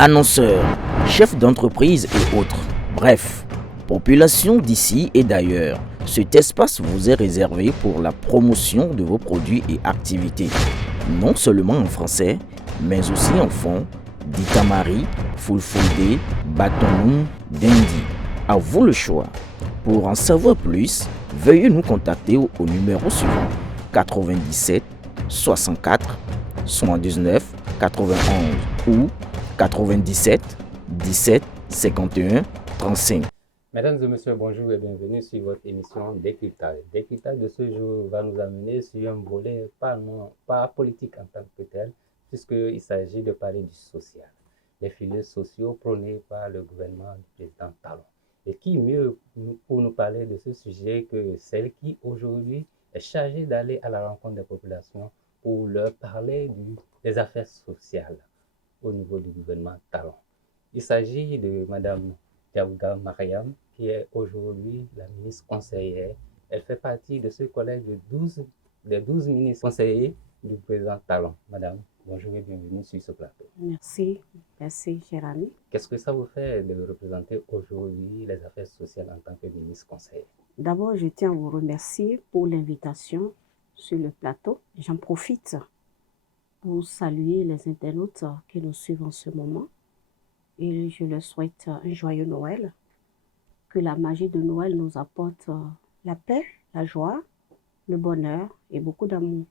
Annonceurs, chefs d'entreprise et autres. Bref, population d'ici et d'ailleurs. Cet espace vous est réservé pour la promotion de vos produits et activités. Non seulement en français, mais aussi en fond, Ditamari, Fulfulde, Batonou, Dendi. À vous le choix. Pour en savoir plus, veuillez nous contacter au numéro suivant 97 64 79 91 ou 97 17 51 35. Mesdames et messieurs, bonjour et bienvenue sur votre émission Décryptage. Décryptage de ce jour va nous amener sur un volet pas politique en tant que tel, puisqu'il s'agit de parler du social. Les filets sociaux prônés par le gouvernement du président Talon. Et qui mieux pour nous parler de ce sujet que celle qui aujourd'hui est chargée d'aller à la rencontre des populations pour leur parler des affaires sociales au niveau du gouvernement Talon. Il s'agit de Madame Diaouda Mariam, qui est aujourd'hui la ministre conseillère. Elle fait partie de ce collège des 12 ministres conseillers du président Talon. Madame, bonjour et bienvenue sur ce plateau. Merci, cher ami. Qu'est-ce que ça vous fait de représenter aujourd'hui les affaires sociales en tant que ministre conseillère? D'abord, je tiens à vous remercier pour l'invitation sur le plateau. J'en profite pour saluer les internautes qui nous suivent en ce moment. Et je leur souhaite un joyeux Noël. Que la magie de Noël nous apporte la paix, la joie, le bonheur et beaucoup d'amour.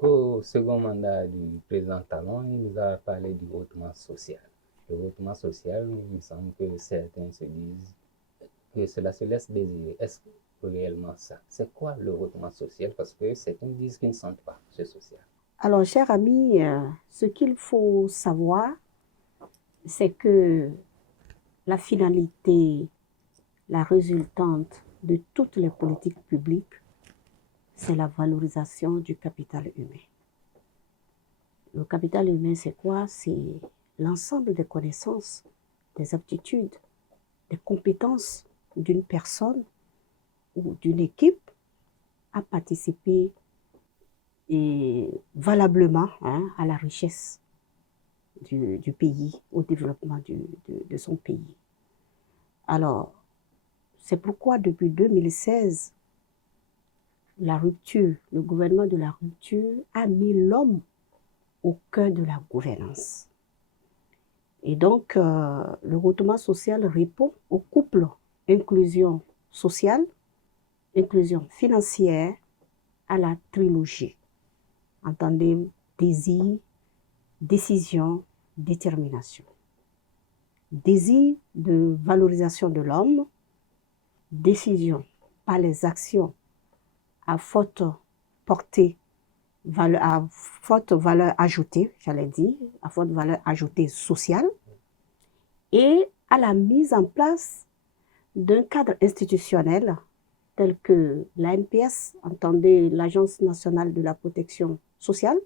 Au second mandat du président Talon, il nous a parlé du hautement social. Le hautement social, il me semble que certains se disent que cela se laisse désirer. Est-ce réellement ça? C'est quoi le hautement social? Parce que certains disent qu'ils ne sentent pas ce social. Alors, cher ami, ce qu'il faut savoir, c'est que la finalité, la résultante de toutes les politiques publiques, c'est la valorisation du capital humain. Le capital humain, c'est quoi? C'est l'ensemble des connaissances, des aptitudes, des compétences d'une personne ou d'une équipe à participer valablement à la richesse du pays, au développement de son pays. Alors, c'est pourquoi depuis 2016, le gouvernement de la rupture a mis l'homme au cœur de la gouvernance. Et donc, le hautement social répond au couple inclusion sociale, inclusion financière, à la trilogie. Entendez, désir, décision, détermination. Désir de valorisation de l'homme, décision par les actions à forte portée, à forte valeur ajoutée, à forte valeur ajoutée sociale, et à la mise en place d'un cadre institutionnel tel que l'ANPS, entendez l'Agence nationale de la protection sociale,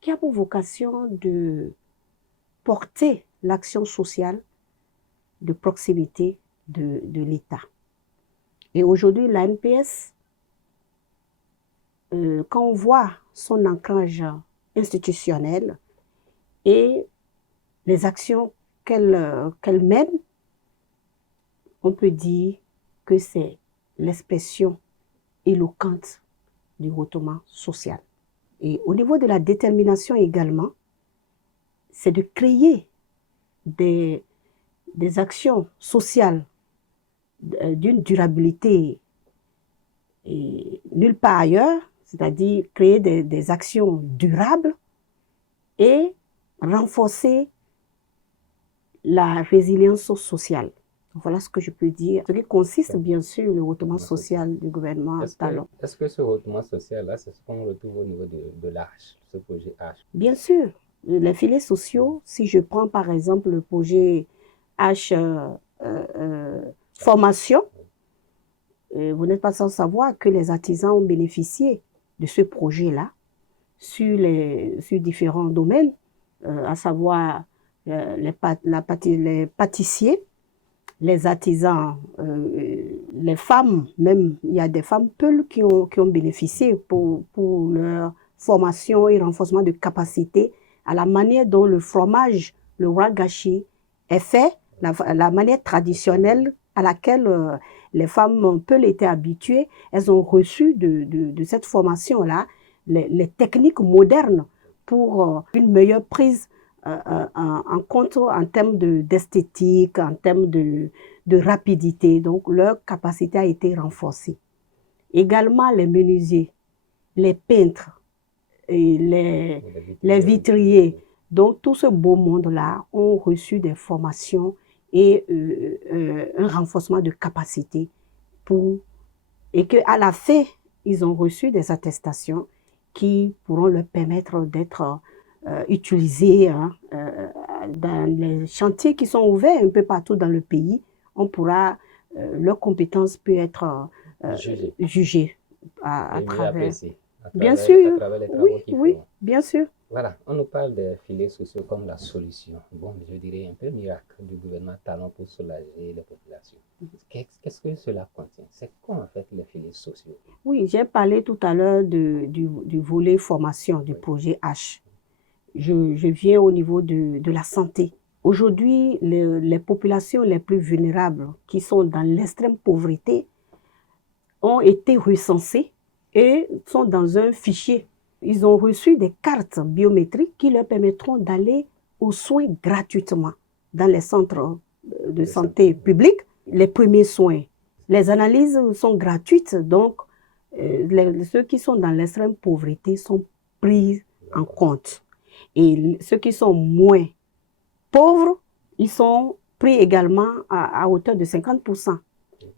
qui a pour vocation de porter l'action sociale de proximité de l'État. Et aujourd'hui, l'ANPS, quand on voit son ancrage institutionnel et les actions qu'elle mène, on peut dire que c'est l'expression éloquente du hautement social. Et au niveau de la détermination également, c'est de créer des actions sociales d'une durabilité nulle part ailleurs, c'est-à-dire créer des actions durables et renforcer la résilience sociale. Voilà ce que je peux dire. Ce qui consiste bien sûr le hautement social du gouvernement Talon. Est-ce que ce hautement social-là, c'est ce qu'on retrouve au niveau de l'H, ce projet H? Bien sûr. Les filets sociaux, si je prends par exemple le projet H formation, vous n'êtes pas sans savoir que les artisans ont bénéficié de ce projet-là sur différents domaines, à savoir les pâtissiers, les artisans, les femmes, même il y a des femmes peules qui ont bénéficié pour leur formation et renforcement de capacité à la manière dont le fromage le wagashi est fait, la manière traditionnelle à laquelle les femmes peu étaient habituées. Elles ont reçu de cette formation-là les techniques modernes pour une meilleure prise en compte en termes d'esthétique, en termes de rapidité. Donc, leur capacité a été renforcée. Également, les menuisiers, les peintres, et les vitriers. Donc, tout ce beau monde-là ont reçu des formations et un renforcement de capacité et qu'à la fin, ils ont reçu des attestations qui pourront leur permettre d'être utilisés dans les chantiers qui sont ouverts un peu partout dans le pays. Leurs compétences peuvent être jugées à travers. Bien sûr, oui, bien sûr. Voilà, on nous parle des filets sociaux comme la solution. Bon, je dirais un peu miracle du gouvernement Talon pour soulager les populations. Qu'est-ce que cela contient? C'est quoi en fait les filets sociaux? Oui, j'ai parlé tout à l'heure du volet formation du projet H. Je viens au niveau de la santé. Aujourd'hui, les populations les plus vulnérables qui sont dans l'extrême pauvreté ont été recensées et sont dans un fichier. Ils ont reçu des cartes biométriques qui leur permettront d'aller aux soins gratuitement dans les centres de santé publics. Les premiers soins, les analyses sont gratuites, donc ceux qui sont dans l'extrême pauvreté sont pris en compte. Et ceux qui sont moins pauvres, ils sont pris également à hauteur de 50%.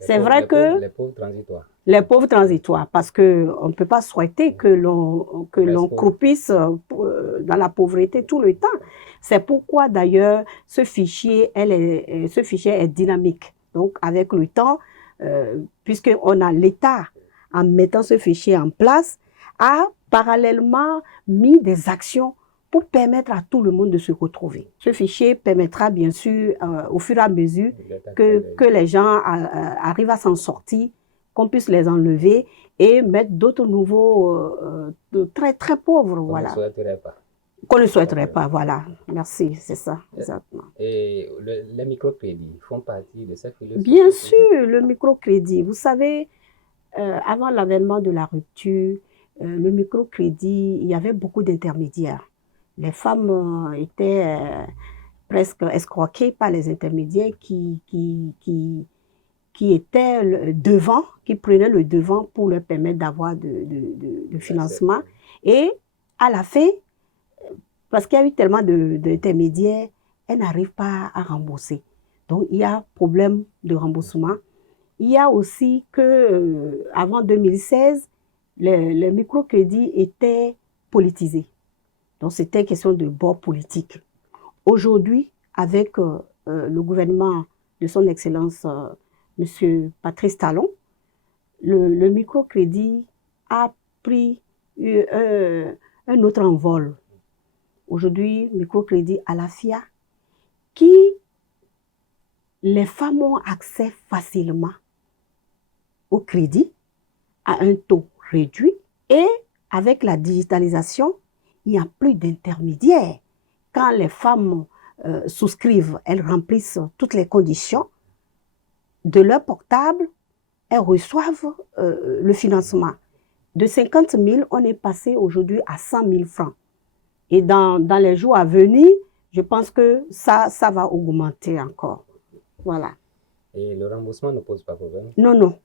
C'est vrai que les pauvres transitoires. Les pauvres transitoires, parce qu'on ne peut pas souhaiter que l'on croupisse dans la pauvreté tout le temps. C'est pourquoi d'ailleurs ce fichier est dynamique. Donc avec le temps, puisqu'on a l'État, en mettant ce fichier en place, a parallèlement mis des actions pour permettre à tout le monde de se retrouver. Ce fichier permettra bien sûr, au fur et à mesure que les gens arrivent à s'en sortir, qu'on puisse les enlever et mettre d'autres nouveaux très très pauvres. Voilà. Qu'on ne souhaiterait pas. Qu'on ne souhaiterait pas, voilà. Merci, c'est ça, exactement. Et les microcrédits font partie de cette philosophie? Bien sûr, le microcrédit. Vous savez, avant l'avènement de la rupture, le microcrédit, il y avait beaucoup d'intermédiaires. Les femmes étaient presque escroquées par les intermédiaires qui étaient devant, qui prenaient le devant pour leur permettre d'avoir de financement. Et à la fin, parce qu'il y a eu tellement d'intermédiaires, elles n'arrivent pas à rembourser. Donc, il y a problème de remboursement. Il y a aussi que, avant 2016, les microcrédits étaient politisés. Donc, c'était question de bord politique. Aujourd'hui, avec le gouvernement de son Excellence M. Patrice Talon, le microcrédit a pris un autre envol. Aujourd'hui, microcrédit à la FIA, qui les femmes ont accès facilement au crédit à un taux réduit et avec la digitalisation, il n'y a plus d'intermédiaires. Quand les femmes souscrivent, elles remplissent toutes les conditions de leur portable, elles reçoivent le financement. De 50 000, on est passé aujourd'hui à 100 000 francs. Et dans les jours à venir, je pense que ça va augmenter encore. Voilà. Et le remboursement ne pose pas problème? Non, non.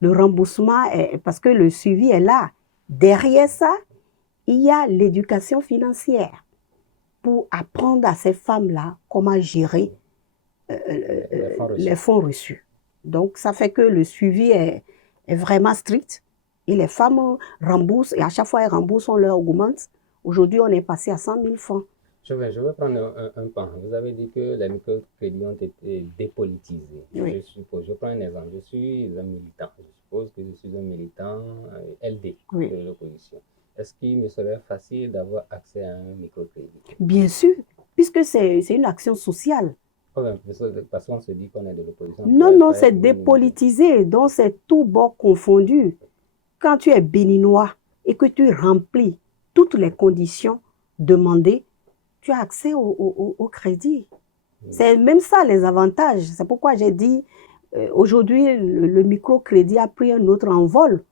Le remboursement, parce que le suivi est là. Derrière ça, il y a l'éducation financière pour apprendre à ces femmes-là comment gérer les fonds reçus. Donc, ça fait que le suivi est vraiment strict. Et les femmes remboursent, et à chaque fois elles remboursent, on leur augmente. Aujourd'hui, on est passé à 100 000 francs. Je vais prendre un pan. Vous avez dit que les microcrédits ont été dépolitisés. Oui. Je prends un exemple. Je suis un militant. Je suppose que je suis un militant LD de l'opposition. Est-ce qu'il me serait facile d'avoir accès à un microcrédit? Bien sûr, puisque c'est une action sociale. Parce qu'on se dit qu'on est de l'opposition. Non, c'est dépolitisé. Donc, c'est tout bord confondu. Quand tu es béninois et que tu remplis toutes les conditions demandées, tu as accès au crédit. C'est même ça les avantages. C'est pourquoi j'ai dit, aujourd'hui, le microcrédit a pris un autre envol.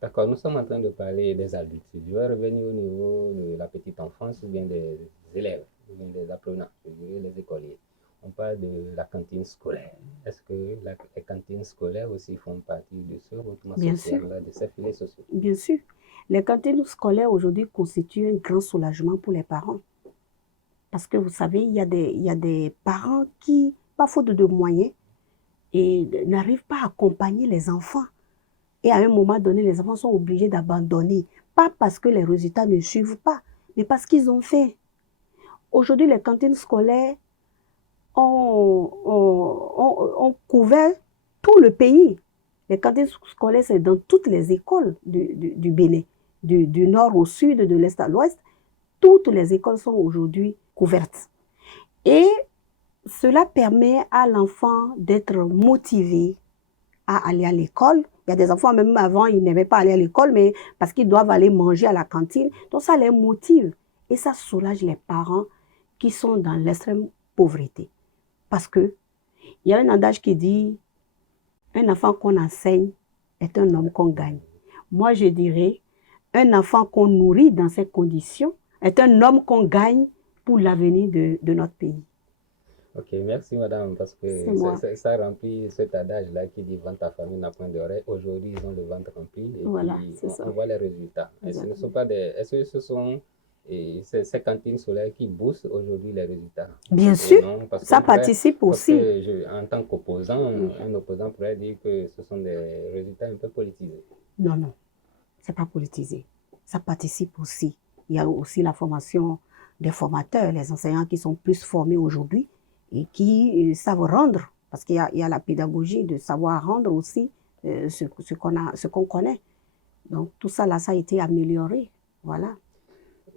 D'accord, nous sommes en train de parler des adultes. Je vais revenir au niveau de la petite enfance ou bien des élèves, ou bien des apprenants, je dirais les écoliers. On parle de la cantine scolaire. Est-ce que les cantines scolaires aussi font partie de ce regroupement social-là, de ces filets sociaux? Bien sûr. Les cantines scolaires aujourd'hui constituent un grand soulagement pour les parents. Parce que vous savez, il y a des parents qui, par faute de moyens, n'arrivent pas à accompagner les enfants. Et à un moment donné, les enfants sont obligés d'abandonner. Pas parce que les résultats ne suivent pas, mais parce qu'ils ont faim. Aujourd'hui, les cantines scolaires ont couvert tout le pays. Les cantines scolaires, c'est dans toutes les écoles du Bénin, du nord au sud, de l'est à l'ouest. Toutes les écoles sont aujourd'hui couvertes. Et cela permet à l'enfant d'être motivé à aller à l'école. Il y a des enfants, même avant, ils n'aimaient pas aller à l'école, mais parce qu'ils doivent aller manger à la cantine. Donc ça les motive. Et ça soulage les parents qui sont dans l'extrême pauvreté. Parce que il y a un adage qui dit, un enfant qu'on enseigne est un homme qu'on gagne. Moi, je dirais, un enfant qu'on nourrit dans ces conditions est un homme qu'on gagne pour l'avenir de notre pays. Ok, merci madame, parce que ça remplit cet adage-là qui dit « Vends ta famille n'a point d'oreille ». Aujourd'hui, ils ont le ventre rempli et voilà, puis on voit les résultats. Est-ce que ce sont ces cantines scolaires qui boostent aujourd'hui les résultats? Bien sûr, ça participe aussi. Parce que en tant qu'opposant, un opposant pourrait dire que ce sont des résultats un peu politisés. Non, non, ce n'est pas politisé. Ça participe aussi. Il y a aussi la formation des formateurs, les enseignants qui sont plus formés aujourd'hui et qui savent rendre, parce qu'il y a la pédagogie de savoir rendre aussi ce qu'on connaît. Donc tout ça, là, ça a été amélioré. Voilà.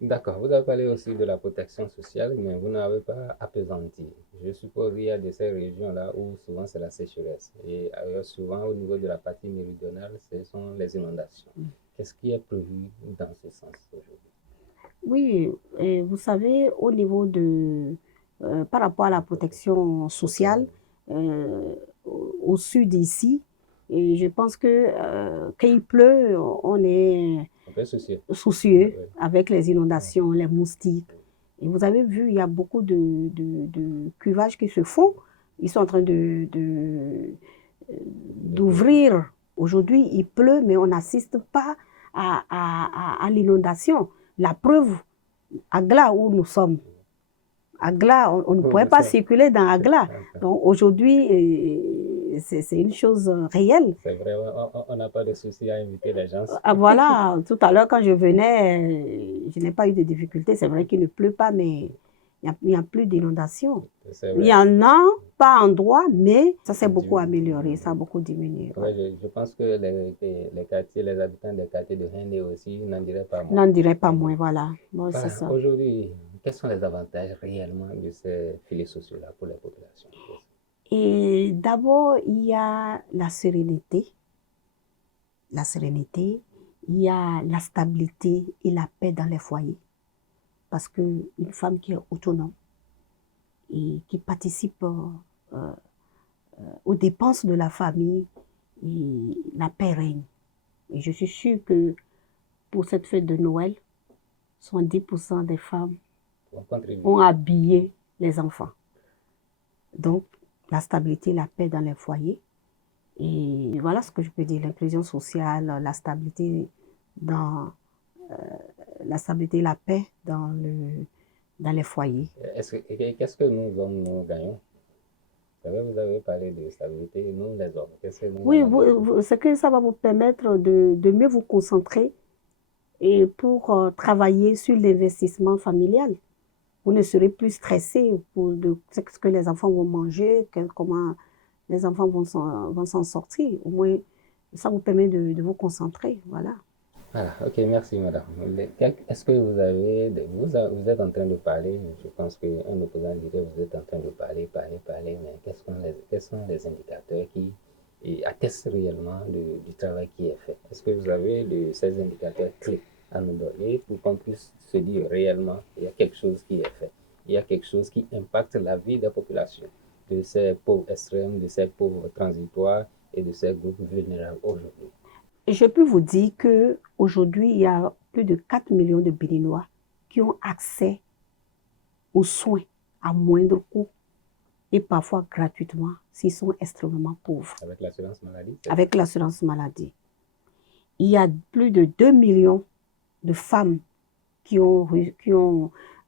D'accord. Vous avez parlé aussi de la protection sociale, mais vous n'avez pas appesanti. Je suppose qu'il y a de ces régions-là où souvent c'est la sécheresse. Et souvent au niveau de la partie méridionale, ce sont les inondations. Qu'est-ce qui est prévu dans ce sens aujourd'hui? Oui, et vous savez, au niveau par rapport à la protection sociale, au sud ici, et je pense que quand il pleut, on est soucieux avec les inondations, les moustiques. Et vous avez vu, il y a beaucoup de cuvages qui se font. Ils sont en train d'ouvrir. Aujourd'hui, il pleut, mais on n'assiste pas à l'inondation. La preuve, Agla où nous sommes. Agla, on ne pouvait pas circuler dans Agla. Donc aujourd'hui, c'est une chose réelle. C'est vrai, on n'a pas de souci à inviter les gens. Voilà, tout à l'heure quand je venais, je n'ai pas eu de difficulté. C'est vrai qu'il ne pleut pas, mais il n'y a plus d'inondation. Il y en a, pas en droit, mais ça s'est beaucoup amélioré, ça a beaucoup diminué. Ouais, je pense que les quartiers, les habitants des quartiers de Hindé aussi n'en diraient pas moins. N'en diraient pas moins, voilà. Bon, c'est ça. Aujourd'hui, quels sont les avantages réellement de ces filets sociaux-là pour les populations? Et d'abord, il y a la sérénité. La sérénité, il y a la stabilité et la paix dans les foyers. Parce qu'une femme qui est autonome et qui participe aux dépenses de la famille, et la paix règne. Et je suis sûre que pour cette fête de Noël, 70% des femmes ont habillé les enfants. Donc, la stabilité, la paix dans les foyers. Et voilà ce que je peux dire, l'inclusion sociale, la stabilité et la paix dans les foyers. Qu'est-ce que nous gagnons? Vous avez parlé de stabilité, nous les hommes. Oui, c'est que ça va vous permettre de mieux vous concentrer et pour travailler sur l'investissement familial. Vous ne serez plus stressé de ce que les enfants vont manger, comment les enfants vont s'en sortir. Au moins, ça vous permet de vous concentrer. Voilà. Voilà, ok, merci madame. Est-ce que vous êtes en train de parler, je pense qu'un opposant dirait vous êtes en train de parler, mais quels sont les indicateurs qui attestent réellement du travail qui est fait? Est-ce que vous avez ces indicateurs clés à nous donner pour qu'on puisse se dire réellement il y a quelque chose qui est fait? il y a quelque chose qui impacte la vie des populations, de ces pauvres extrêmes, de ces pauvres transitoires et de ces groupes vulnérables aujourd'hui. Je peux vous dire qu'aujourd'hui, il y a plus de 4 millions de Béninois qui ont accès aux soins à moindre coût et parfois gratuitement s'ils sont extrêmement pauvres. Avec l'assurance maladie? Avec l'assurance maladie. Il y a plus de 2 millions de femmes qui ont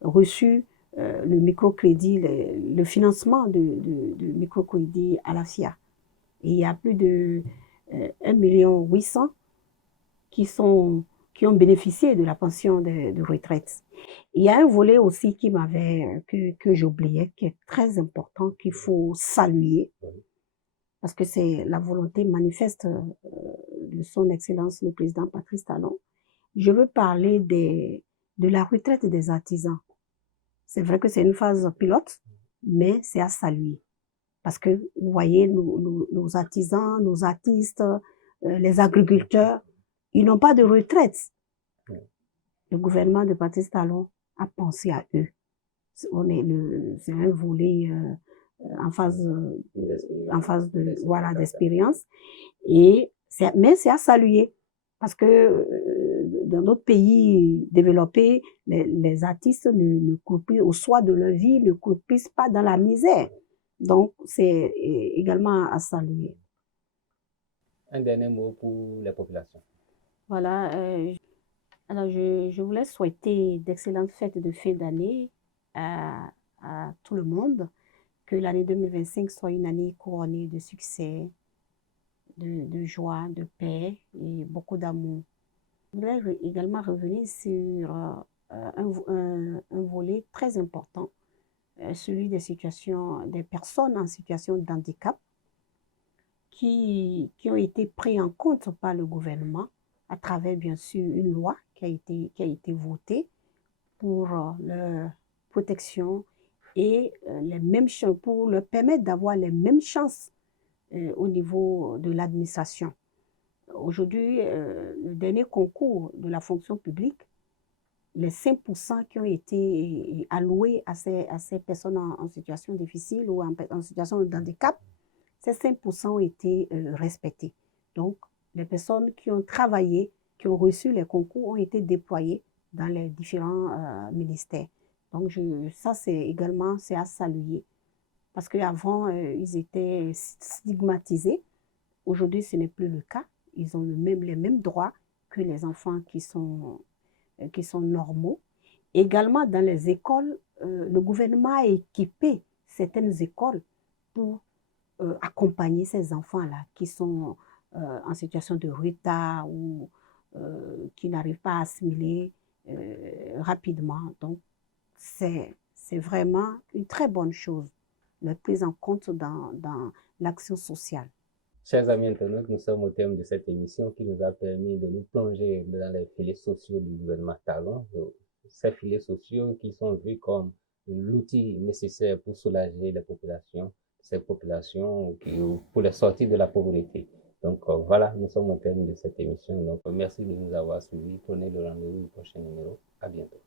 reçu le microcrédit, le financement de microcrédit à la FIA. Et il y a plus de 1,8 million qui ont bénéficié de la pension de retraite. Il y a un volet aussi que j'oubliais, qui est très important, qu'il faut saluer, parce que c'est la volonté manifeste de son Excellence le Président Patrice Talon. Je veux parler de la retraite des artisans. C'est vrai que c'est une phase pilote, mais c'est à saluer. Parce que, vous voyez, nos artisans, nos artistes, les agriculteurs, ils n'ont pas de retraite. Le gouvernement de Patrice Talon a pensé à eux. C'est un volet en phase d'expérience. Mais c'est à saluer. Parce que dans d'autres pays développés, les artistes ne croupissent au soir de leur vie, ne croupissent pas dans la misère. Donc, c'est également à saluer. Un dernier mot pour les populations. Voilà. Alors, je voulais souhaiter d'excellentes fêtes de fin d'année à tout le monde. Que l'année 2025 soit une année couronnée de succès, de joie, de paix et beaucoup d'amour. Je voudrais également revenir sur un volet très important, celui des personnes en situation de handicap qui ont été pris en compte par le gouvernement à travers, bien sûr, une loi qui a été votée pour leur protection et pour leur permettre d'avoir les mêmes chances au niveau de l'administration. Aujourd'hui, le dernier concours de la fonction publique, les 5% qui ont été alloués à ces personnes en situation difficile ou en situation de handicap, ces 5% ont été respectés. Donc, les personnes qui ont travaillé, qui ont reçu les concours, ont été déployées dans les différents ministères. Donc, ça, c'est à saluer. Parce qu'avant, ils étaient stigmatisés. Aujourd'hui, ce n'est plus le cas. Ils ont les mêmes droits que les enfants qui sont normaux. Également, dans les écoles, le gouvernement a équipé certaines écoles pour accompagner ces enfants-là qui sont en situation de retard ou qui n'arrivent pas à assimiler rapidement. Donc, c'est vraiment une très bonne chose, la prise en compte dans l'action sociale. Chers amis internautes, nous sommes au terme de cette émission qui nous a permis de nous plonger dans les filets sociaux du gouvernement Talon. Ces filets sociaux qui sont vus comme l'outil nécessaire pour soulager les populations, ces populations pour les sortir de la pauvreté. Donc voilà, nous sommes au terme de cette émission. Donc merci de nous avoir suivis. Prenez le rendez-vous au prochain numéro. À bientôt.